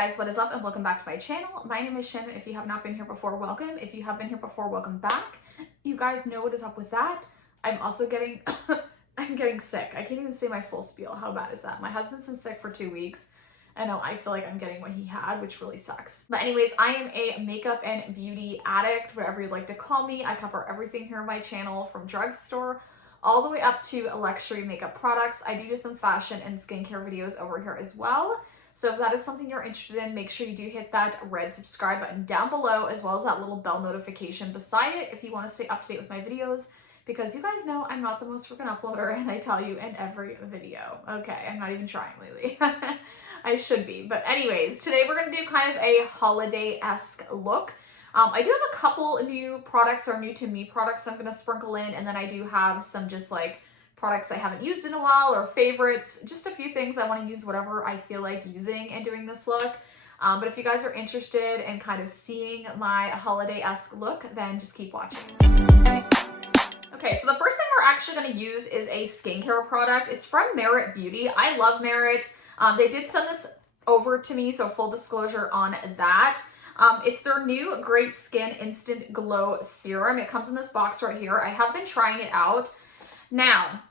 guys, what is up and welcome back to my channel. My name is Shin. If you have not been here before, welcome. If you have been here before, welcome back. You guys know what is up with that. I'm also getting, I'm getting sick. I can't even say my full spiel. How bad is that? My husband's been sick for 2 weeks. I know, I feel like I'm getting what he had, which really sucks. But anyways, I am a makeup and beauty addict, whatever you'd like to call me. I cover everything here on my channel from drugstore all the way up to luxury makeup products. I do some fashion and skincare videos over here as well. So if that is something you're interested in, make sure you do hit that red subscribe button down below, as well as that little bell notification beside it if you want to stay up to date with my videos, because you guys know I'm not the most freaking uploader and I tell you in every video. Okay, I'm not even trying lately. I should be. But anyways, today we're going to do kind of a holiday-esque look. I do have a couple new products or new to me products I'm going to sprinkle in, and then I do have some just like products I haven't used in a while or favorites, just a few things I want to use whatever I feel like using and doing this look. But if you guys are interested in kind of seeing my holiday-esque look, then just keep watching. Okay, so the first thing we're actually going to use is a skincare product. It's from Merit Beauty. I love Merit. They did send this over to me, so full disclosure on that. It's their new Great Skin Instant Glow Serum. It comes in this box right here. I have been trying it out. Now,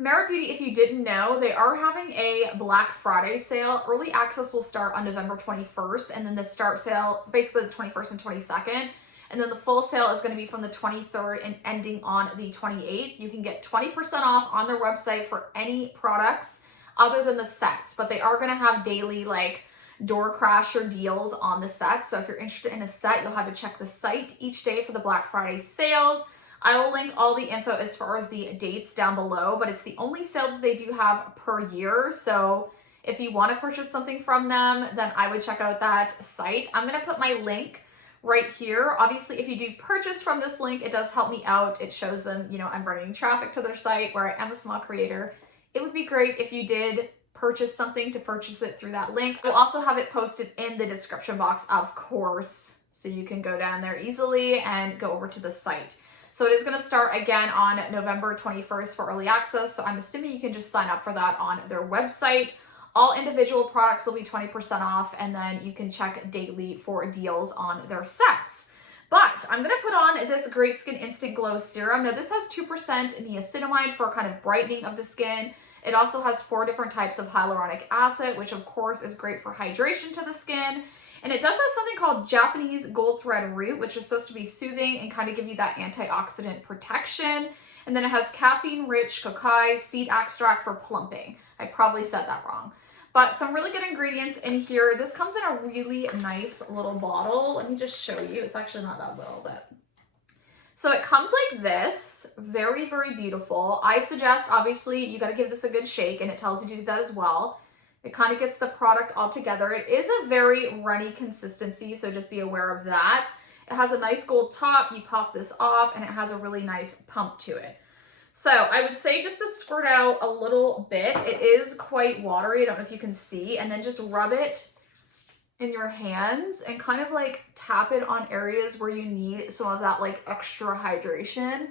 Merit Beauty, if you didn't know, they are having a Black Friday sale. Early access will start on November 21st, and then the start sale, basically the 21st and 22nd. And then the full sale is going to be from the 23rd and ending on the 28th. You can get 20% off on their website for any products other than the sets, but they are going to have daily like door crasher deals on the sets. So if you're interested in a set, you'll have to check the site each day for the Black Friday sales. I will link all the info as far as the dates down below, but it's the only sale that they do have per year. So if you want to purchase something from them, then I would check out that site. I'm going to put my link right here. Obviously, if you do purchase from this link, it does help me out. It shows them, you know, I'm bringing traffic to their site where I am a small creator. It would be great if you did purchase something to purchase it through that link. We'll also have it posted in the description box, of course, so you can go down there easily and go over to the site. So it is going to start again on November 21st for early access. So I'm assuming you can just sign up for that on their website. All individual products will be 20% off, and then you can check daily for deals on their sets. But I'm going to put on this Great Skin Instant Glow Serum. Now this has 2% niacinamide for kind of brightening of the skin. It also has 4 different types of hyaluronic acid, which of course is great for hydration to the skin. And it does have something called Japanese gold thread root, which is supposed to be soothing and kind of give you that antioxidant protection. And then it has caffeine-rich cacao seed extract for plumping. I probably said that wrong. But some really good ingredients in here. This comes in a really nice little bottle. Let me just show you. It's actually not that little, but... So it comes like this. Very, very beautiful. I suggest, obviously, you got to give this a good shake, and it tells you to do that as well. It kind of gets the product all together. It is a very runny consistency, so just be aware of that. It has a nice gold top. You pop this off, and it has a really nice pump to it. So I would say just to squirt out a little bit. It is quite watery. I don't know if you can see. And then just rub it in your hands and kind of like tap it on areas where you need some of that like extra hydration.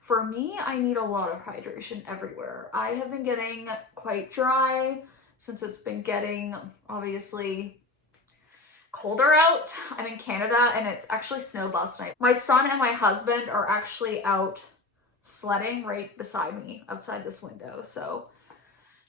For me, I need a lot of hydration everywhere. I have been getting quite dry since it's been getting obviously colder out. I'm in Canada and it actually snowed last night. My son and my husband are actually out sledding right beside me outside this window. So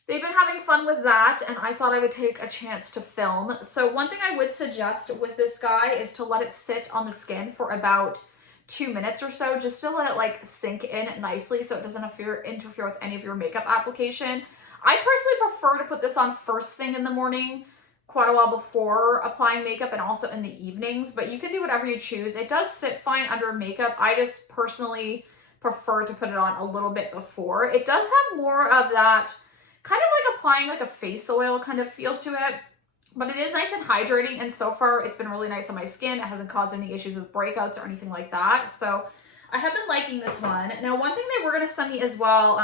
they've been having fun with that, and I thought I would take a chance to film. So one thing I would suggest with this guy is to let it sit on the skin for about 2 minutes or so, just to let it like sink in nicely so it doesn't interfere with any of your makeup application. I personally prefer to put this on first thing in the morning, quite a while before applying makeup, and also in the evenings, but you can do whatever you choose. It does sit fine under makeup. I just personally prefer to put it on a little bit before. It does have more of that kind of like applying like a face oil kind of feel to it, but it is nice and hydrating, and so far it's been really nice on my skin. It hasn't caused any issues with breakouts or anything like that, so I have been liking this one. Now, one thing they were going to send me as well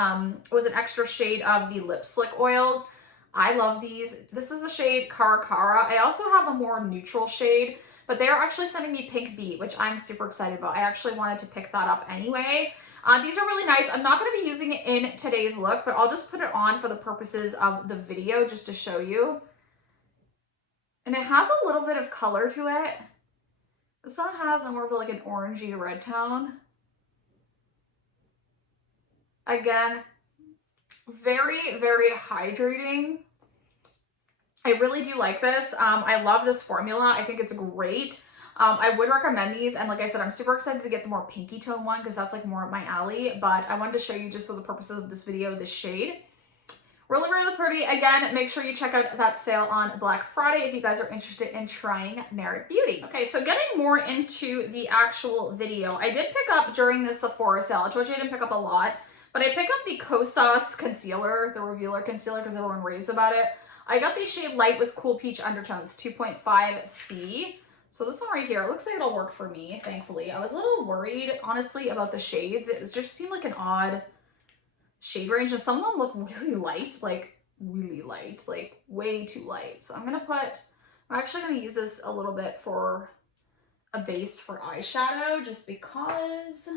was an extra shade of the lip slick oils. I love these. This is the shade Cara Cara. I also have a more neutral shade, but they are actually sending me Pink Beat, which I'm super excited about. I actually wanted to pick that up anyway. These are really nice. I'm not going to be using it in today's look, but I'll just put it on for the purposes of the video just to show you. And it has a little bit of color to it. This one has more of like an orangey red tone. Again, very, very hydrating. I really do like this. I love this formula. I think it's great. I would recommend these, and like I said, I'm super excited to get the more pinky tone one because that's like more up my alley, but I wanted to show you just for the purposes of this video, this shade. Really, really pretty. Again, make sure you check out that sale on Black Friday if you guys are interested in trying Merit Beauty. Okay, so getting more into the actual video, I did pick up during this Sephora sale. I told you I didn't pick up a lot, but I picked up the Kosas concealer, the Revealer concealer, because everyone raves about it. I got the shade Light with Cool Peach Undertones, 2.5C. So this one right here, it looks like it'll work for me, thankfully. I was a little worried, honestly, about the shades. It just seemed like an odd shade range, and some of them look really light, like way too light. So I'm actually gonna use this a little bit for a base for eyeshadow, just because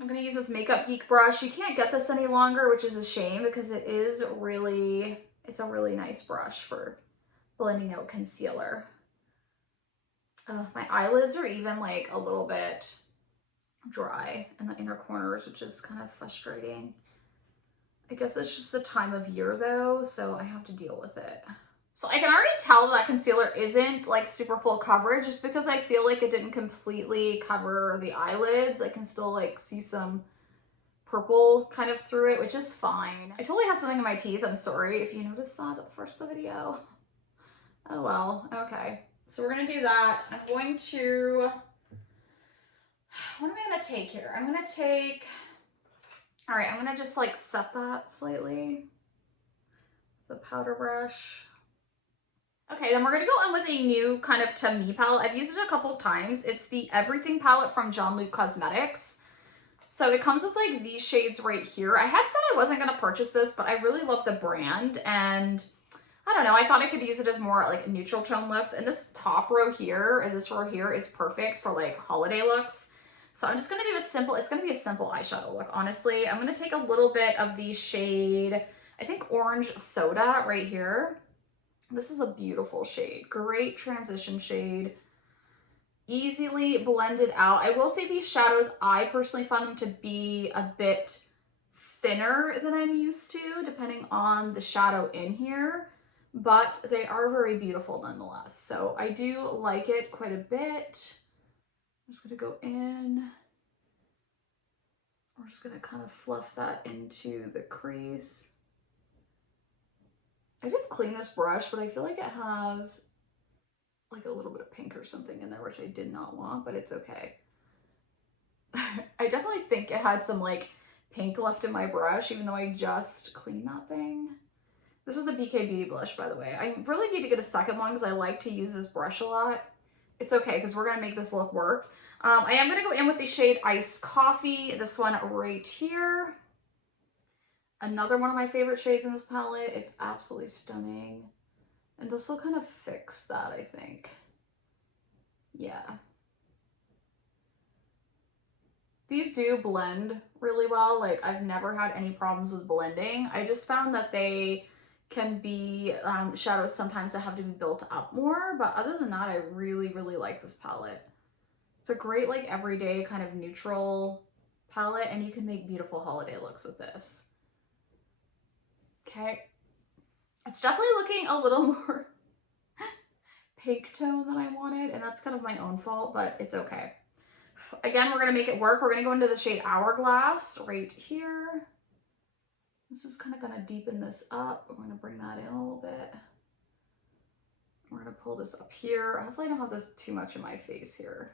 I'm gonna use this Makeup Geek brush. You can't get this any longer, which is a shame because it's a really nice brush for blending out concealer. My eyelids are even like a little bit dry in the inner corners, which is kind of frustrating. I guess it's just the time of year though, so I have to deal with it. So I can already tell that concealer isn't like super full coverage just because I feel like it didn't completely cover the eyelids. I can still like see some purple kind of through it, which is fine. I totally had something in my teeth. I'm sorry if you noticed that at the first of the video. Oh well, okay. So we're gonna do that. I'm going to, what am I gonna take here? I'm gonna take, all right, I'm gonna just like set that slightly with the powder brush. Okay, then we're gonna go in with a new kind of to me palette. I've used it a couple of times. It's the Everything palette from Jean-Luc Cosmetics. So it comes with like these shades right here. I had said I wasn't gonna purchase this, but I really love the brand, and I don't know, I thought I could use it as more like neutral tone looks. And this top row here, or this row here, is perfect for like holiday looks. So I'm just gonna do a simple, it's gonna be a simple eyeshadow look, honestly. I'm gonna take a little bit of the shade, I think Orange Soda right here. This is a beautiful shade, great transition shade, easily blended out. I will say these shadows, I personally find them to be a bit thinner than I'm used to, depending on the shadow in here, but they are very beautiful nonetheless. So I do like it quite a bit. I'm just gonna go in. We're just gonna kind of fluff that into the crease. I just cleaned this brush, but I feel like it has like a little bit of pink or something in there, which I did not want, but it's okay. I definitely think it had some like pink left in my brush, even though I just cleaned that thing. This is a BK Beauty blush, by the way. I really need to get a second one because I like to use this brush a lot. It's okay because we're gonna make this look work. I am gonna go in with the shade Iced Coffee, this one right here. Another one of my favorite shades in this palette. It's absolutely stunning. And this will kind of fix that, I think. Yeah. These do blend really well. Like, I've never had any problems with blending. I just found that they can be shadows sometimes that have to be built up more. But other than that, I really, really like this palette. It's a great, like, everyday kind of neutral palette, and you can make beautiful holiday looks with this. Okay. It's definitely looking a little more pink tone than I wanted, and that's kind of my own fault, but it's okay. Again, we're gonna make it work. We're gonna go into the shade Hourglass right here. This is kind of gonna deepen this up. We're gonna bring that in a little bit. We're gonna pull this up here. Hopefully I don't have this too much in my face here.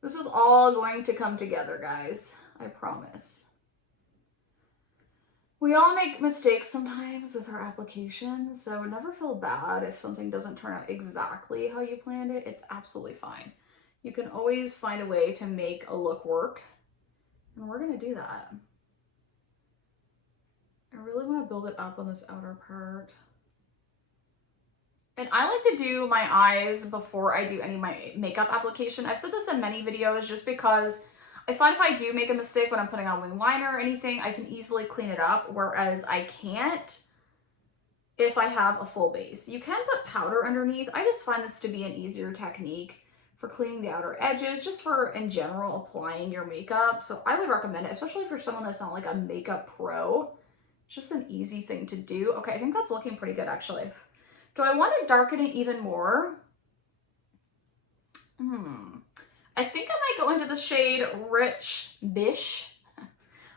This is all going to come together, guys. I promise. We all make mistakes sometimes with our applications, so never feel bad if something doesn't turn out exactly how you planned it. It's absolutely fine. You can always find a way to make a look work, and we're gonna do that. I really want to build it up on this outer part. And I like to do my eyes before I do any of my makeup application. I've said this in many videos just because I find if I do make a mistake when I'm putting on wing liner or anything, I can easily clean it up, whereas I can't if I have a full base. You can put powder underneath. I just find this to be an easier technique for cleaning the outer edges, just for, in general, applying your makeup. So I would recommend it, especially for someone that's not like a makeup pro. It's just an easy thing to do. Okay, I think that's looking pretty good, actually. Do I want to darken it even more? I think I might go into the shade Rich Bish.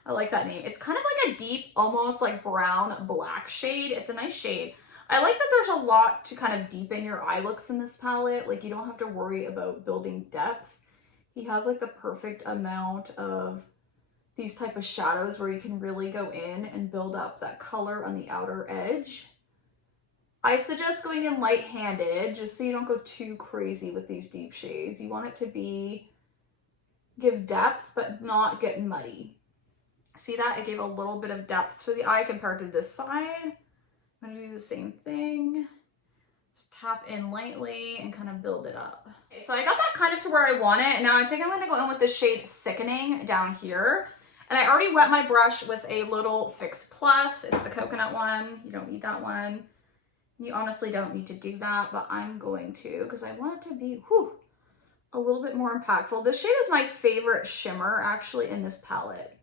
I like that name. It's kind of like a deep, almost like brown black shade. It's a nice shade. I like that there's a lot to kind of deepen your eye looks in this palette. Like, you don't have to worry about building depth. He has like the perfect amount of these type of shadows where you can really go in and build up that color on the outer edge. I suggest going in light-handed just so you don't go too crazy with these deep shades. You want it to give depth but not get muddy. See that? I gave a little bit of depth to the eye compared to this side. I'm going to do the same thing. Just tap in lightly and kind of build it up. Okay, so I got that kind of to where I want it. And now I think I'm going to go in with this shade Sickening down here. And I already wet my brush with a little Fix Plus. It's the coconut one. You don't need that one. You honestly don't need to do that, but I'm going to because I want it to be a little bit more impactful. This shade is my favorite shimmer actually in this palette.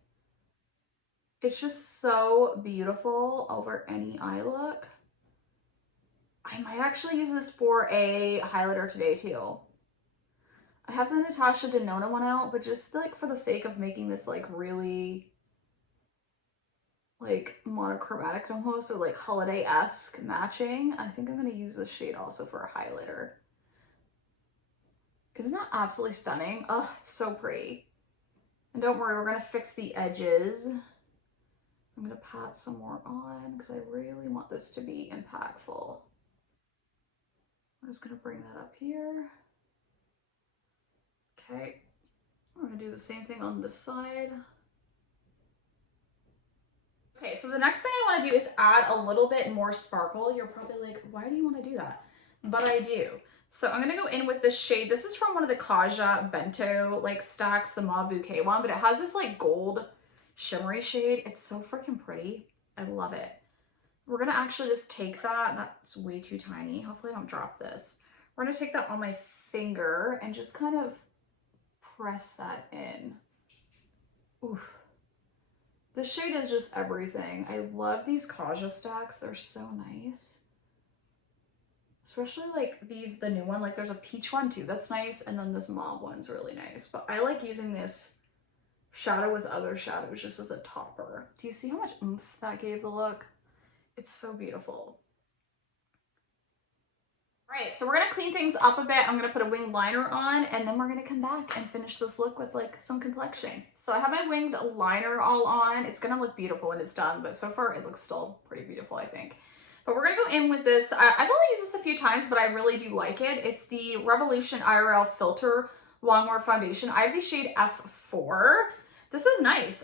It's just so beautiful over any eye look. I might actually use this for a highlighter today too. I have the Natasha Denona one out, but just like for the sake of making this like really like monochromatic almost, so like holiday-esque matching, I think I'm going to use this shade also for a highlighter. Isn't that absolutely stunning? Oh, it's so pretty. And don't worry, we're going to fix the edges. I'm going to pat some more on because I really want this to be impactful. I'm just going to bring that up here. Okay, I'm going to do the same thing on this side. Okay, so the next thing I want to do is add a little bit more sparkle. You're probably like, why do you want to do that? But I do. So I'm going to go in with this shade. This is from one of the Kaja Bento like stacks, the Mauve Bouquet one, but it has this like gold shimmery shade. It's so freaking pretty. I love it. We're going to actually just take that. That's way too tiny. Hopefully I don't drop this. We're going to take that on my finger and just kind of press that in. Oof. This shade is just everything. I love these Kaja stacks. They're so nice. Especially like these, the new one, like there's a peach one too. That's nice. And then this mauve one's really nice. But I like using this shadow with other shadows just as a topper. Do you see how much oomph that gave the look? It's so beautiful. Right, so we're gonna clean things up a bit. I'm gonna put a winged liner on and then we're gonna come back and finish this look with like some complexion. So I have my winged liner all on. It's gonna look beautiful when it's done, but so far it looks still pretty beautiful, I think. But we're gonna go in with this. I've only used this a few times, but I really do like it. It's the Revolution IRL Filter Longwear Foundation. I have the shade F4. This is nice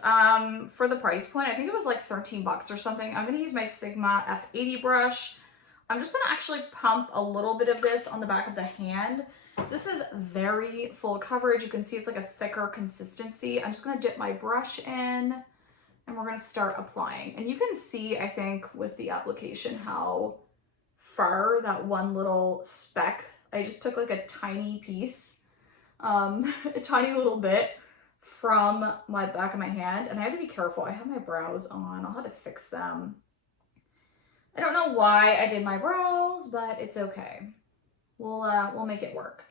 for the price point. I think it was like 13 bucks or something. I'm gonna use my Sigma F80 brush. I'm just gonna actually pump a little bit of this on the back of the hand. This is very full coverage. You can see it's like a thicker consistency. I'm just gonna dip my brush in and we're gonna start applying. And you can see, I think, with the application how far that one little speck, I just took like a tiny piece, a tiny little bit from my back of my hand. And I have to be careful. I have my brows on. I'll have to fix them. I don't know why I did my brows, but it's okay. We'll make it work.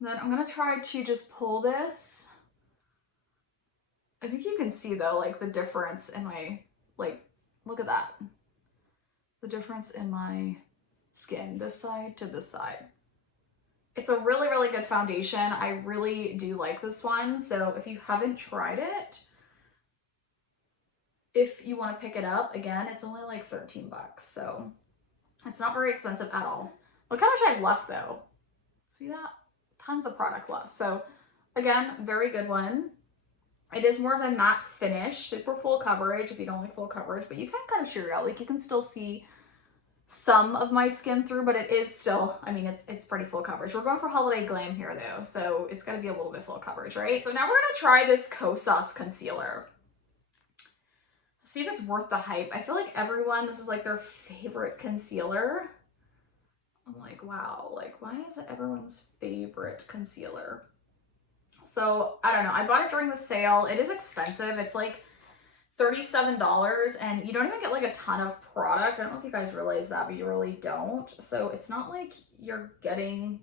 And then I'm gonna try to just pull this. I think you can see though, like the difference in my, like, look at that. The difference in my skin, this side to this side. It's a really, really good foundation. I really do like this one. So if you haven't tried it, if you want to pick it up, again, it's only like 13 bucks. So it's not very expensive at all. Look how much I have left though. See that? Tons of product left. So again, very good one. It is more of a matte finish, super full coverage if you don't like full coverage, but you can kind of sheer it out. Like you can still see some of my skin through, but it is still, I mean, it's pretty full coverage. We're going for holiday glam here though, so it's got to be a little bit full coverage, right? So now we're going to try this Kosas concealer. see if it's worth the hype. I feel like everyone, this is like their favorite concealer. I'm like, wow, like why is it everyone's favorite concealer? So I don't know. I bought it during the sale. It is expensive. It's like $37 and you don't even get like a ton of product. I don't know if you guys realize that, but you really don't. So it's not like you're getting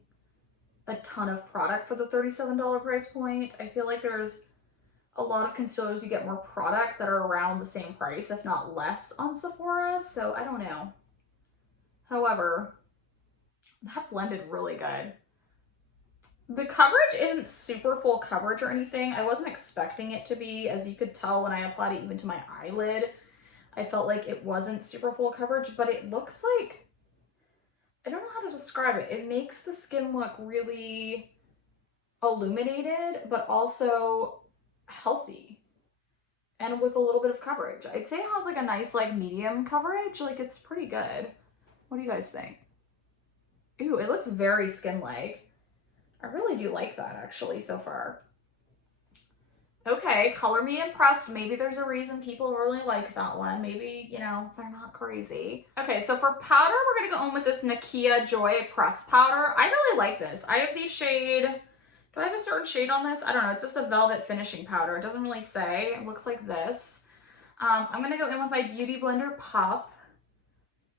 a ton of product for the $37 price point. I feel like there's a lot of concealers you get more product that are around the same price, if not less, on Sephora. So I don't know. However, that blended really good. The coverage isn't super full coverage or anything. I wasn't expecting it to be. As you could tell when I applied it even to my eyelid, I felt like it wasn't super full coverage, but it looks like, I don't know how to describe it. It makes the skin look really illuminated, but also healthy and with a little bit of coverage. I'd say it has like a nice like medium coverage. Like it's pretty good. What do you guys think? Ooh, it looks very skin-like. I really do like that actually so far. Okay, color me impressed. Maybe there's a reason people really like that one. Maybe, you know, they're not crazy. Okay, so for powder, we're gonna go in with this Nakia Joy Press Powder. I really like this. I have the shade, do I have a certain shade on this? I don't know, it's just the Velvet Finishing Powder. It doesn't really say, it looks like this. I'm gonna go in with my Beauty Blender Puff.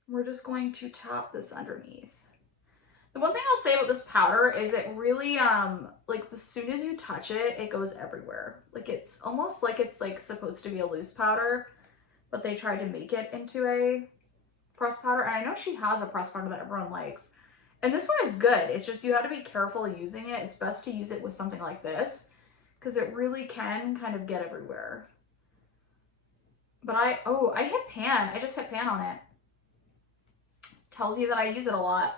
We're just going to tap this underneath. The one thing I'll say about this powder is it really, like as soon as you touch it, it goes everywhere. Like it's almost like it's like supposed to be a loose powder, but they tried to make it into a pressed powder. And I know she has a pressed powder that everyone likes. And this one is good. It's just you have to be careful using it. It's best to use it with something like this because it really can kind of get everywhere. But I hit pan. I just hit pan on it. Tells you that I use it a lot.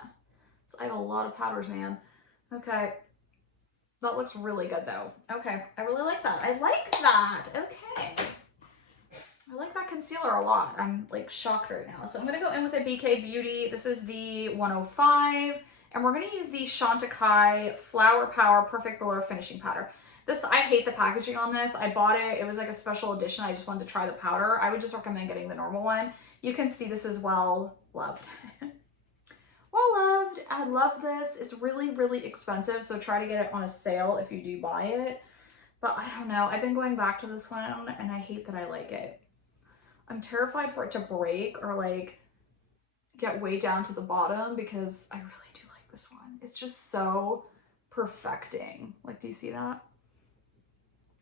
I have a lot of powders, man. Okay. That looks really good though. Okay. I really like that. I like that. Okay. I like that concealer a lot. I'm like shocked right now. So I'm going to go in with a BK Beauty. This is the 105. And we're going to use the Chantecaille Flower Power Perfect Blur Finishing Powder. This, I hate the packaging on this. I bought it. It was like a special edition. I just wanted to try the powder. I would just recommend getting the normal one. You can see this is well loved. Well loved. I love this. It's really, really expensive, so try to get it on a sale if you do buy it. But I don't know. I've been going back to this one and I hate that I like it. I'm terrified for it to break or like get way down to the bottom because I really do like this one. It's just so perfecting. Like, do you see that?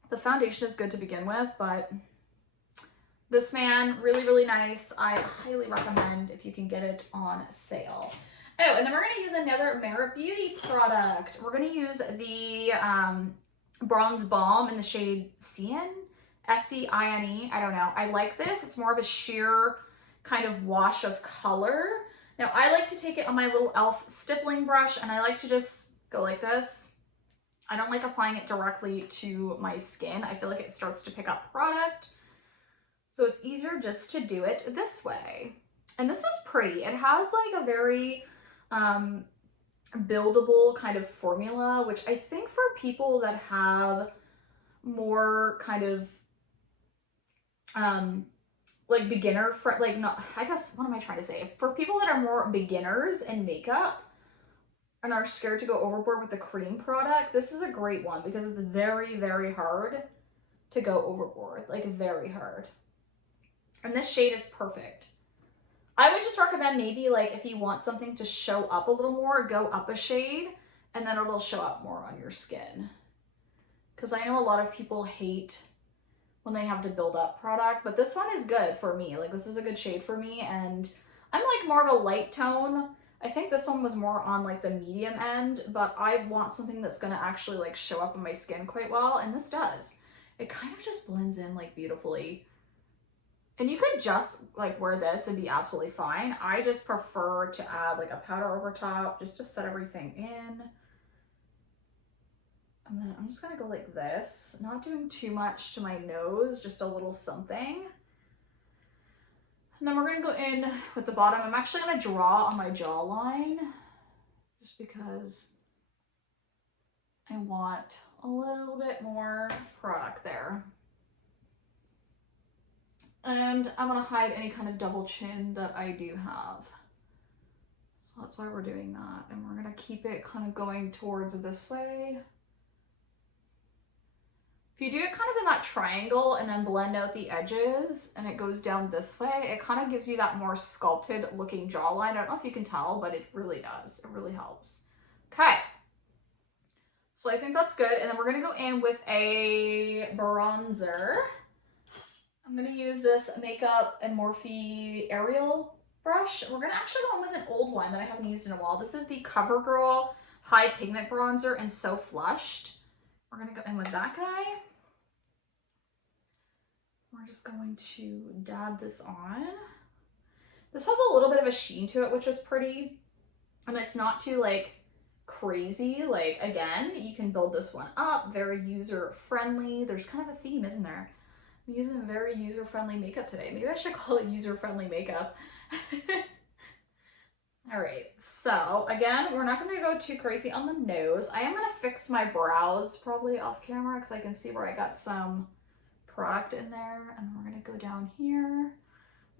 The foundation is good to begin with, but this man, really, really nice. I highly recommend if you can get it on sale. Oh, and then we're going to use another Merit Beauty product. We're going to use the Bronze Balm in the shade Cyan, S-C-I-N-E. I don't know. I like this. It's more of a sheer kind of wash of color. Now, I like to take it on my little e.l.f. stippling brush, and I like to just go like this. I don't like applying it directly to my skin. I feel like it starts to pick up product. So it's easier just to do it this way. And this is pretty. It has like a very buildable kind of formula, which I think for people that have more kind of like beginner, like not, I guess, what am I trying to say? For people that are more beginners in makeup and are scared to go overboard with the cream product, this is a great one because it's very, very hard to go overboard, like very hard. And this shade is perfect. I would just recommend maybe like if you want something to show up a little more, go up a shade and then it'll show up more on your skin. Because I know a lot of people hate when they have to build up product, but this one is good for me. Like this is a good shade for me and I'm like more of a light tone. I think this one was more on like the medium end, but I want something that's gonna actually like show up on my skin quite well, and this does. It kind of just blends in like beautifully. And you could just like wear this and be absolutely fine. I just prefer to add like a powder over top just to set everything in. And then I'm just gonna go like this, not doing too much to my nose, just a little something. And then we're gonna go in with the bottom. I'm actually gonna draw on my jawline just because I want a little bit more product there. And I want to hide any kind of double chin that I do have. So that's why we're doing that. And we're going to keep it kind of going towards this way. If you do it kind of in that triangle and then blend out the edges and it goes down this way, it kind of gives you that more sculpted looking jawline. I don't know if you can tell, but it really does. It really helps. Okay. So I think that's good. And then we're going to go in with a bronzer. I'm going to use this Makeup and Morphe Aerial brush. We're going to actually go in with an old one that I haven't used in a while. This is the CoverGirl High Pigment Bronzer and So Flushed. We're going to go in with that guy. We're just going to dab this on. This has a little bit of a sheen to it, which is pretty. And it's not too like crazy. Like again, you can build this one up, very user friendly. There's kind of a theme, isn't there? I'm using very user friendly makeup today. Maybe I should call it user friendly makeup. All right, so again, we're not going to go too crazy on the nose. I am going to fix my brows probably off camera because I can see where I got some product in there. And we're going to go down here.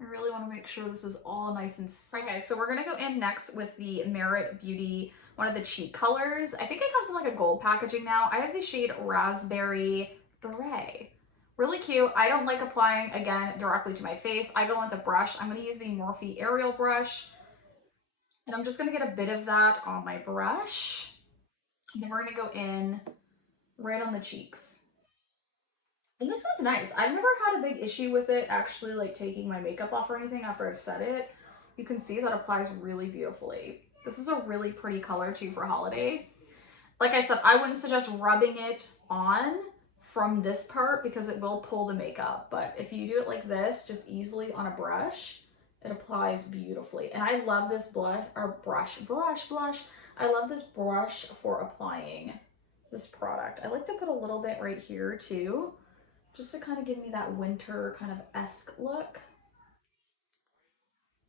I really want to make sure this is all nice and soft. Okay, so we're going to go in next with the Merit Beauty, one of the cheek colors. I think it comes in like a gold packaging now. I have the shade Raspberry Beret. Really cute. I don't like applying, again, directly to my face. I go with a brush. I'm going to use the Morphe Aerial brush. And I'm just going to get a bit of that on my brush. And then we're going to go in right on the cheeks. And this one's nice. I've never had a big issue with it actually like taking my makeup off or anything after I've set it. You can see that applies really beautifully. This is a really pretty color too for holiday. Like I said, I wouldn't suggest rubbing it on from this part because it will pull the makeup. But if you do it like this, just easily on a brush, it applies beautifully. And I love this blush. I love this brush for applying this product. I like to put a little bit right here too, just to kind of give me that winter kind of esque look.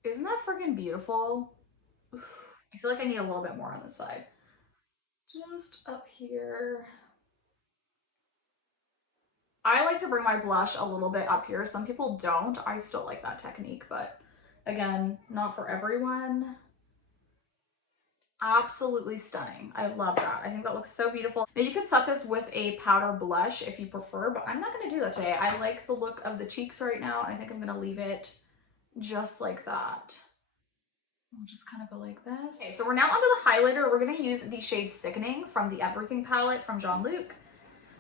Isn't that freaking beautiful? Oof. I feel like I need a little bit more on this side. Just up here. I like to bring my blush a little bit up here. Some people don't. I still like that technique, but again, not for everyone. Absolutely stunning. I love that. I think that looks so beautiful. Now you can set this with a powder blush if you prefer, but I'm not going to do that today. I like the look of the cheeks right now. I think I'm going to leave it just like that. We'll just kind of go like this. Okay, so we're now onto the highlighter. We're going to use the shade Sickening from the Everything palette from Jean-Luc.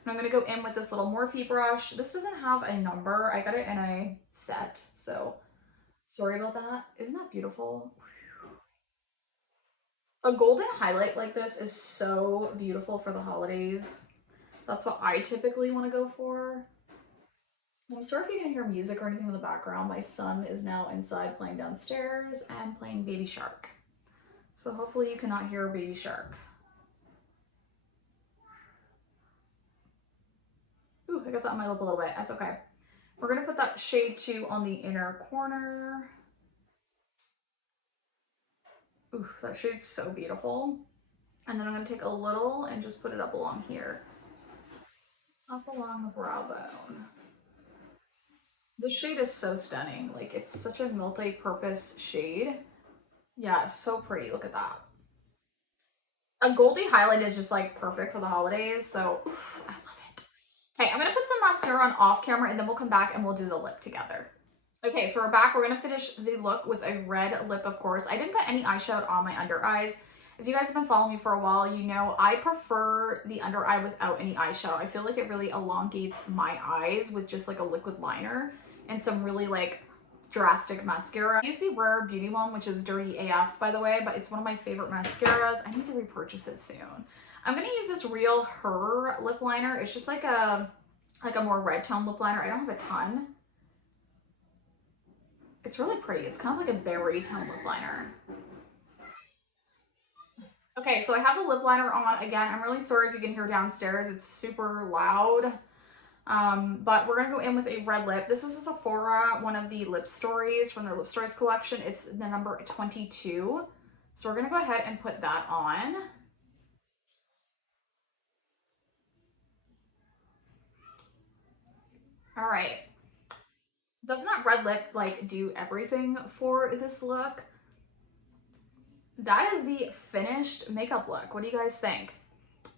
And I'm going to go in with this little Morphe brush. This doesn't have a number. I got it in a set, so sorry about that. Isn't that beautiful? A golden highlight like this is so beautiful for the holidays. That's what I typically want to go for. I'm sorry if you can hear music or anything in the background. My son is now inside playing downstairs and playing Baby Shark. So hopefully you cannot hear Baby Shark. Ooh, I got that on my lip a little bit. That's okay. We're going to put that shade 2 on the inner corner. Ooh, that shade's so beautiful. And then I'm going to take a little and just put it up along here. Up along the brow bone. This shade is so stunning. Like, it's such a multi-purpose shade. Yeah, it's so pretty. Look at that. A goldy highlight is just like perfect for the holidays. So, oof, I love it. Okay, I'm going to put some mascara on off camera and then we'll come back and we'll do the lip together. Okay, so we're back. We're going to finish the look with a red lip, of course. I didn't put any eyeshadow on my under eyes. If you guys have been following me for a while, you know I prefer the under eye without any eyeshadow. I feel like it really elongates my eyes with just like a liquid liner and some really like drastic mascara. I use the Rare Beauty one, which is Dirty AF, by the way, but it's one of my favorite mascaras. I need to repurchase it soon. I'm going to use this Real Her lip liner. It's just like a more red tone lip liner. I don't have a ton. It's really pretty. It's kind of like a berry tone lip liner. Okay, so I have the lip liner on again. I'm really sorry if you can hear downstairs. It's super loud. But we're going to go in with a red lip. This is a Sephora, one of the lip stories from their lip stories collection. It's the number 22. So we're going to go ahead and put that on. All right. Doesn't that red lip like do everything for this look? That is the finished makeup look. What do you guys think?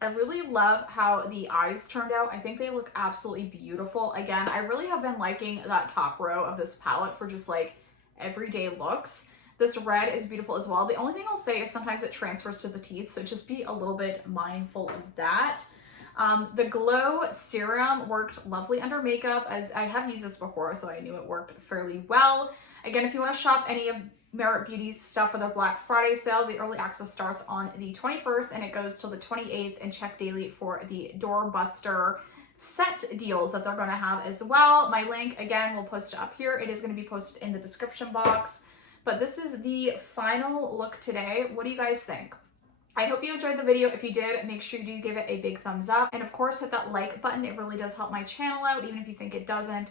I really love how the eyes turned out. I think they look absolutely beautiful. Again, I really have been liking that top row of this palette for just like everyday looks. This red is beautiful as well. The only thing I'll say is sometimes it transfers to the teeth, so just be a little bit mindful of that. The Glow Serum worked lovely under makeup, as I have used this before, so I knew it worked fairly well. Again, if you want to shop any of Merit Beauty's stuff for their Black Friday sale, the early access starts on the 21st and it goes till the 28th, and check daily for the Doorbuster set deals that they're going to have as well. My link, again, will post it up here. It is going to be posted in the description box. But this is the final look today. What do you guys think? I hope you enjoyed the video. If you did, make sure you do give it a big thumbs up. And of course, hit that like button. It really does help my channel out, even if you think it doesn't.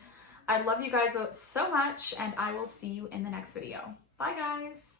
I love you guys so much, and I will see you in the next video. Bye, guys.